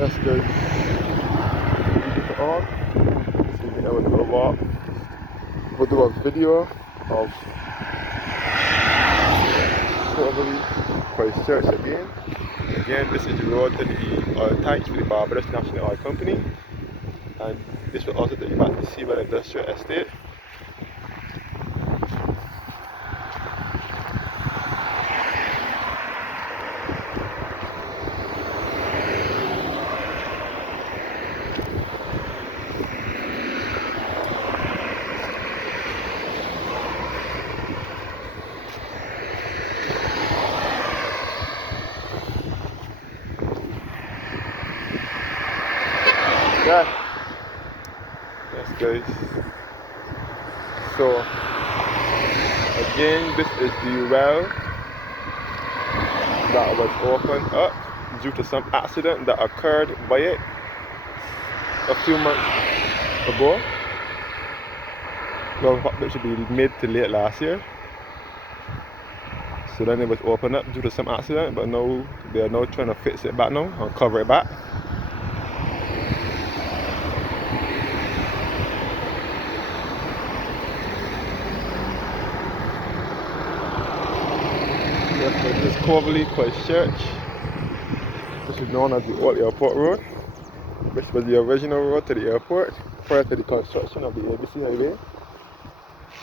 That's good. All. This evening I will do a walk. We'll do a video of Coverley Christchurch again. Again, this is the road to the oil tanks for the Barbados National Oil Company. And this will also take you back to the Seawell Industrial Estate. Yeah, yes guys. So again, this is the well that was opened up due to some accident that occurred by it a few months ago. Well, it should be mid to late last year. So then it was opened up due to some accident, but now they are now trying to fix it back now and cover it back. This is Coverley Christchurch. This is known as the Old Airport Road, which was the original road to the airport prior to the construction of the ABC Highway.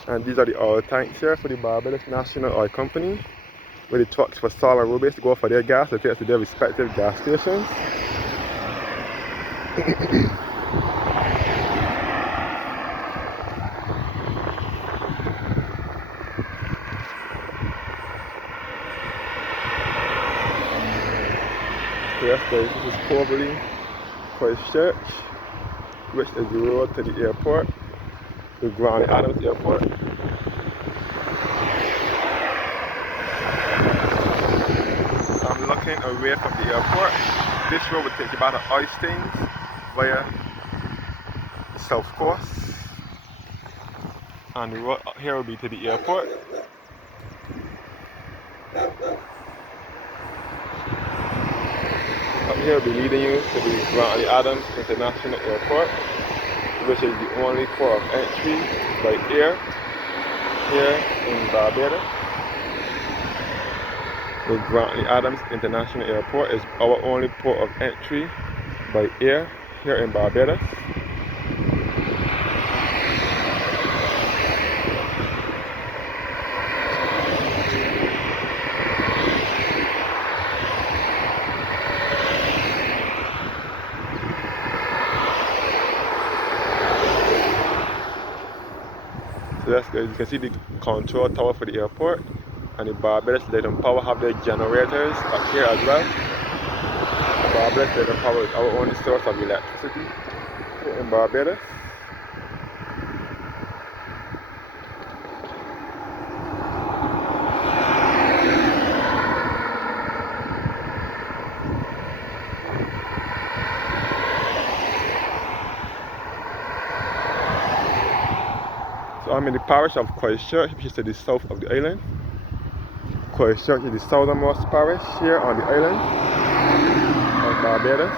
And these are the oil tanks here for the Barbados National Oil Company, where the trucks for Sol and Road to go for their gas to take to their respective gas stations. Yes guys, this is Coverley Christchurch, which is the road to the airport, the Grand Adams Airport. I'm looking away from the airport. This road will take you back to Oistins via the south coast, and the road here will be to the airport. Up here will be leading you to the Grand Adams International Airport, which is the only port of entry by air here in Barbados. The Grand Adams International Airport is our only port of entry by air here in Barbados. So that's good. You can see the control tower for the airport, and the Barbados Light and Power have their generators up here as well. Barbados Light and Power is our only source of electricity here in Barbados. So I'm in the parish of Christchurch, which is to the south of the island. Christchurch is the southernmost parish here on the island of Barbados.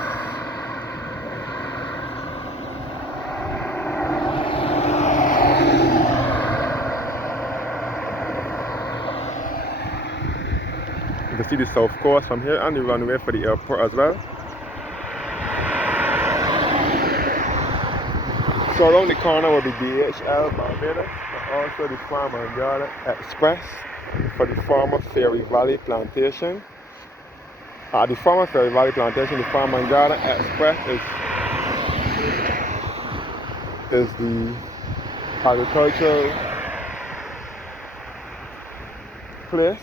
You can see the south coast from here and the runway for the airport as well. So around the corner will be DHL Barbados, and also the Farm and Garden Express for the former Ferry Valley Plantation. At the former Ferry Valley Plantation, the Farm and Garden Express is the agricultural place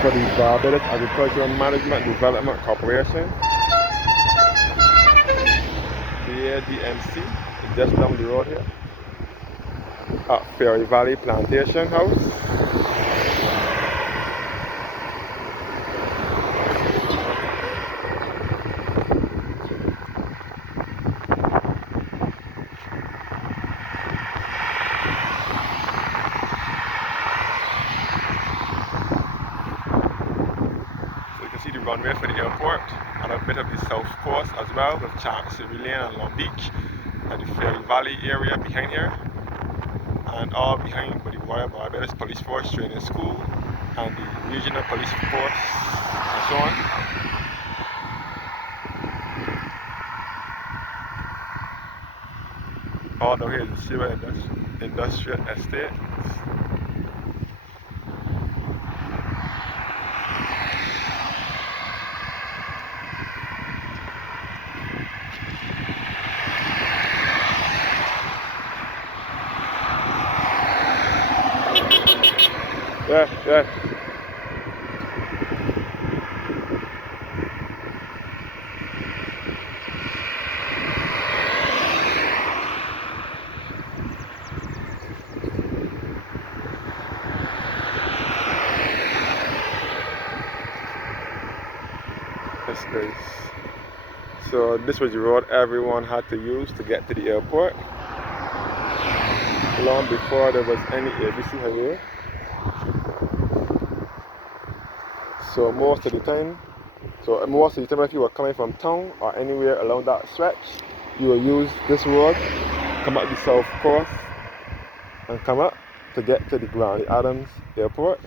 for the Barbados Agricultural Management Development Corporation. The ADMC is just down the road here at Ferry Valley Plantation House. runway for the airport, and a bit of the south coast as well, with Chancery Lane and Long Beach, and the Ferry Valley area behind here, and all behind by the Royal Barbados Police Force Training School and the Regional Police Force and so on. All down here is the Silver Industrial Estate. Yeah. That's nice. So this was the road everyone had to use to get to the airport. Long before there was any ABC highway. So most of the time if you were coming from town or anywhere along that stretch, you will use this road, come up the south coast and come up to get to the Granny Adams Airport,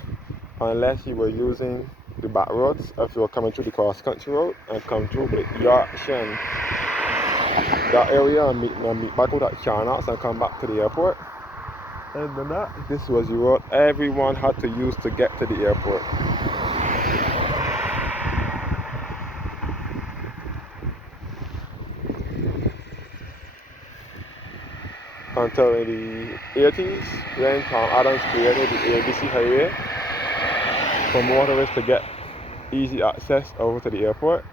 unless you were using the back roads, if you were coming through the cross country road and come through the Yorkshire and that area and meet back out at Charnox and come back to the airport. And then this was the road everyone had to use to get to the airport. Until in the 80s, when Tom Adams created the ABC highway for motorists to get easy access over to the airport.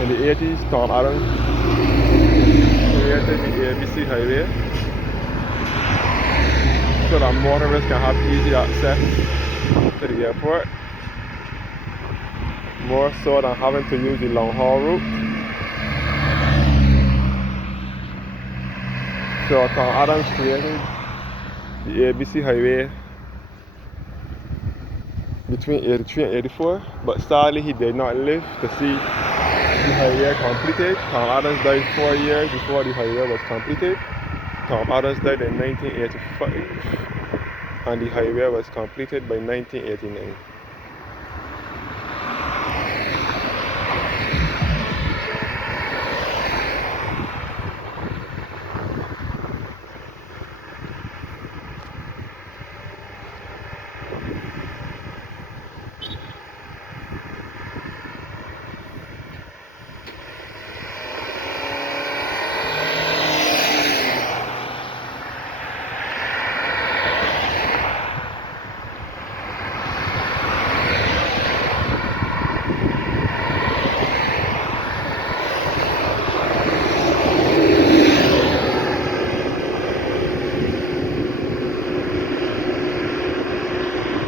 In the 80s, Tom Adams created the ABC highway so that motorists can have easy access to the airport, more so than having to use the long haul route. So Tom Adams created the ABC highway between 83 and 84, but sadly he did not live to see the highway completed. Tom Adams died 4 years before the highway was completed. Tom Adams died in 1985 and the highway was completed by 1989.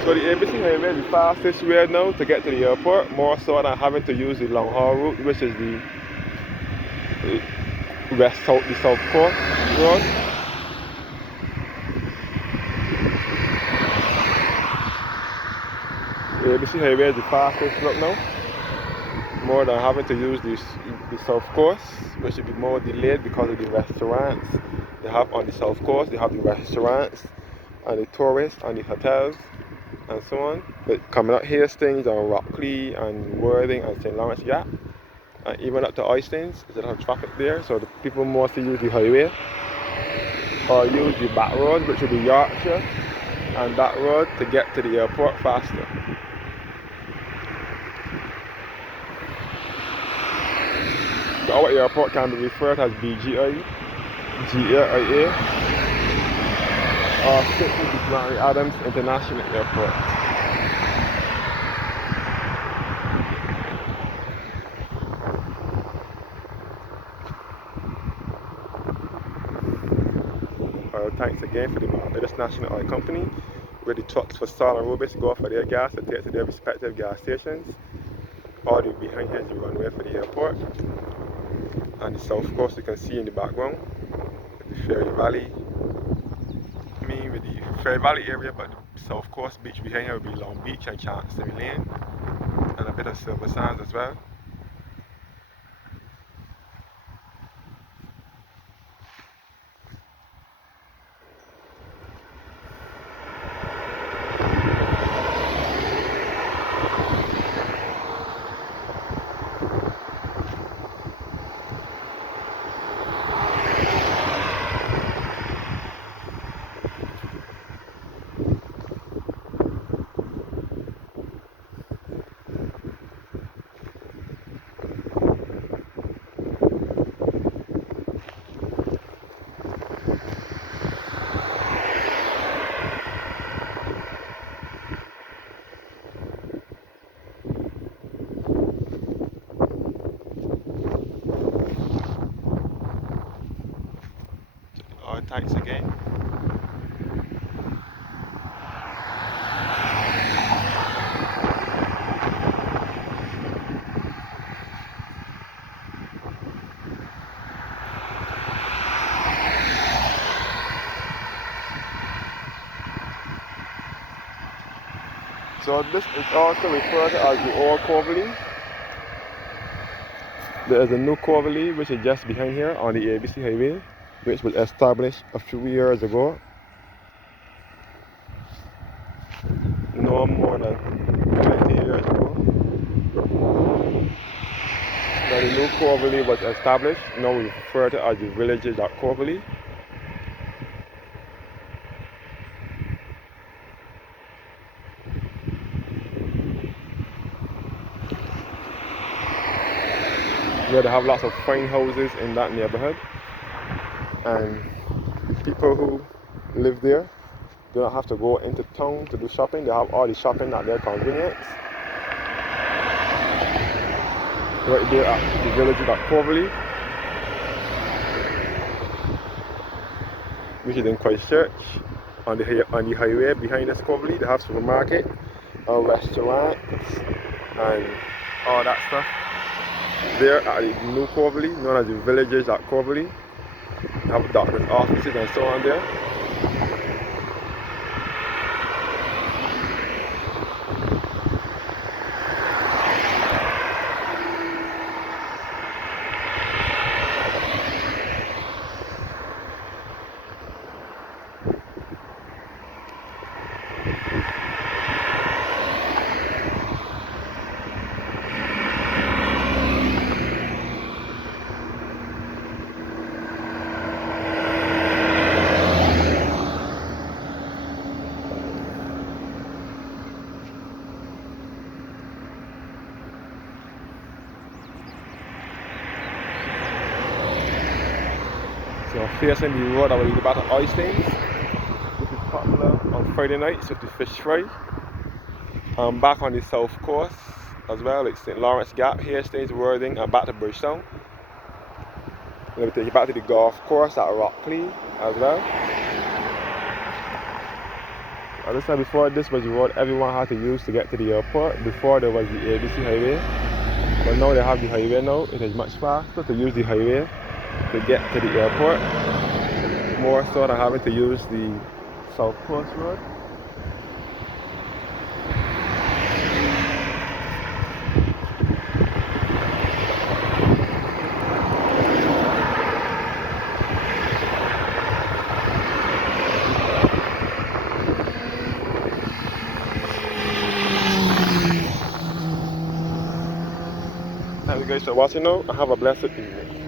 So the ABC highway is the fastest way now to get to the airport, more so than having to use the long haul route, which is the south coast road. The ABC highway is the fastest route now, more than having to use the south coast, which should be more delayed because of the restaurants they have on the south coast. They have the restaurants and the tourists and the hotels and so on. But coming up Hastings and Rockley and Worthing and St. Lawrence Gap and even up to Oistins, there's a lot of traffic there, so the people mostly use the highway or use the back road, which would be Yorkshire and that road, to get to the airport faster. So our airport can be referred as BGI, GAIA, or simply the Granny Adams International Airport. Thanks again for the Barbados National Oil Company, where the trucks for Sal and Rubis go for their gas to take to their respective gas stations. All the behind here is the runway for the airport. And the south coast you can see in the background, the Ferry Valley. I mean with the Ferry Valley area, but the south coast beach behind here will be Long Beach and Chancery Lane, and a bit of Silver Sands as well. All tights again. So this is also referred to as the old Coverley. There is a new Coverley which is just behind here on the ABC highway, which was established a few years ago. No more than 20 years ago. Now the new Coverley was established, now we refer to it as the villages at Coverley. Where they have lots of fine houses in that neighborhood, and people who live there do not have to go into town to do shopping. They have all the shopping at their convenience. Right there at the village at Coverley, which is in Christchurch. On the highway behind this Coverley, they have supermarket, restaurants, and all that stuff. There at the new Coverley, known as the villages at Coverley, they have doctors' offices and so on there. So facing the road, I will go back to Oysters, which is popular on Friday nights with the fish fry. Back on the south coast as well, like St. Lawrence Gap, Hastings, Worthing, and back to Bridgetown. Let me take you back to the golf course at Rockley as well. As I said before, this was the road everyone had to use to get to the airport. Before there was the ABC highway, but now they have the highway now. It is much faster to use the highway to get to the airport, more so than having to use the South Coast Road. Thank you guys for watching now, and have a blessed evening.